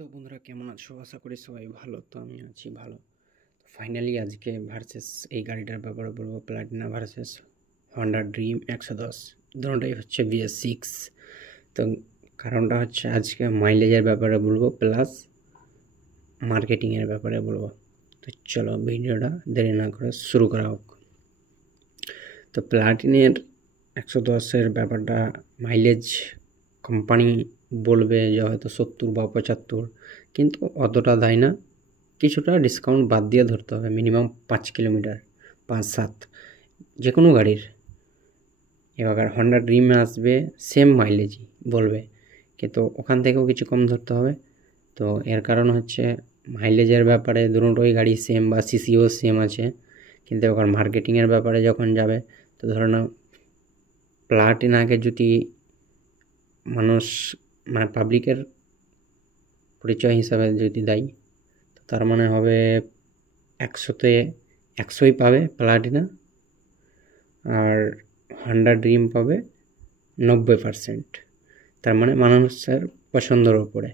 তো বন্ধুরা কেমন আছো? আশা করি সবাই ভালো। তো আমি আছি ভালো। তো ফাইনালি আজকে ভার্সেস এই গাড়িটার ব্যাপারে বলবো, প্লাটিনা ভার্সেস হন্ডা ড্রিম 110। দুটোটাই হচ্ছে BS6। তো কারণটা হচ্ছে আজকে মাইলেজের ব্যাপারে বলবো, প্লাস মার্কেটিংয়ের ব্যাপারে বলবো। তো চলো ভিডিওটা দেরি না করে শুরু করা হোক। তো প্লাটিনের 110-এর ব্যাপারটা, মাইলেজ কোম্পানি বলবে যে হয়তো 70 বা 75, কিন্তু অতটা দেয় না। কিছুটা ডিসকাউন্ট বাদ দিয়ে ধরতে হবে, মিনিমাম 5 কিলোমিটার, 5-7 যে কোনো গাড়ির। এবার হন্ডা ড্রিমে আসবে সেম মাইলেজই বলবে, কিন্তু ওখান থেকেও কিছু কম ধরতে হবে। তো এর কারণ হচ্ছে মাইলেজের ব্যাপারে দুটোই গাড়ি সেম বা সিসিও সেম আছে, কিন্তু এবার মার্কেটিংয়ের ব্যাপারে যখন যাবে, তো ধরো না প্লাটিনাকে যদি মানুষ মানে পাবলিকের পরিচয় হিসাবে যদি দেয়, তো তার মানে হবে 100-তে 100ই পাবে প্লাটিনা, আর হন্ডা ড্রিম পাবে 90%। তার মানে মানুষের পছন্দের ওপরে।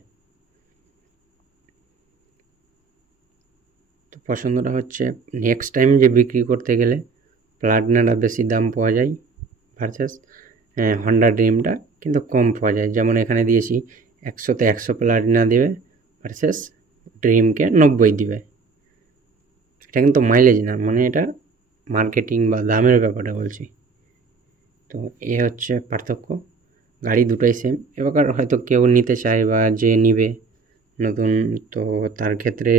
তো পছন্দটা হচ্ছে নেক্সট টাইম যে বিক্রি করতে গেলে প্লাটিনাটা বেশি দাম পাওয়া যায় ভার্সেস হন্ডা ড্রিমটা কিন্তু কম পাওয়া যায়। যেমন এখানে দিয়েছি 100-তে 100 প্লাটিনা দেবে ভার্সেস ড্রিমকে 90 দিবে। এটা কিন্তু মাইলেজ না, মানে এটা মার্কেটিং বা দামের ব্যাপারে বলছি। তো এ হচ্ছে পার্থক্য। গাড়ি দুটোই সেম। এবার হয়তো কেউ নিতে চায় বা যে নিবে নতুন, তো তার ক্ষেত্রে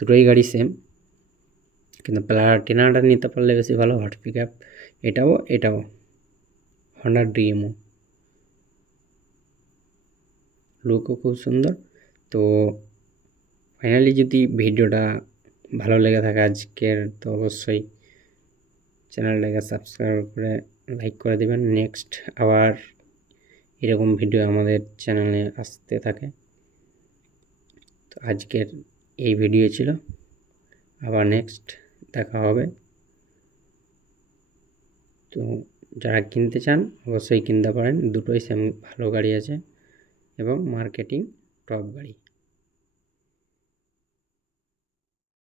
দুটোই গাড়ি সেম, কিন্তু প্লাটিনাটা নিতে পারলে বেশি ভালো। হট পিক আপ এটাও হন্ডা ড্রিমও, লুকও খুব সুন্দর। তো ফাইনালি যদি ভিডিওটা ভালো লেগে থাকে আজকের, তো অবশ্যই চ্যানেলটাকে সাবস্ক্রাইব করে লাইক করে দেবেন। নেক্সট আবার এরকম ভিডিও আমাদের চ্যানেলে আসতে থাকে। তো আজকের এই ভিডিও ছিল, আবার নেক্সট দেখা হবে। তো যারা কিনতে চান অবশ্যই কিনতে পারেন, দুটোই সেম ভালো গাড়ি আছে এবং মার্কেটিং টপ গাড়ি।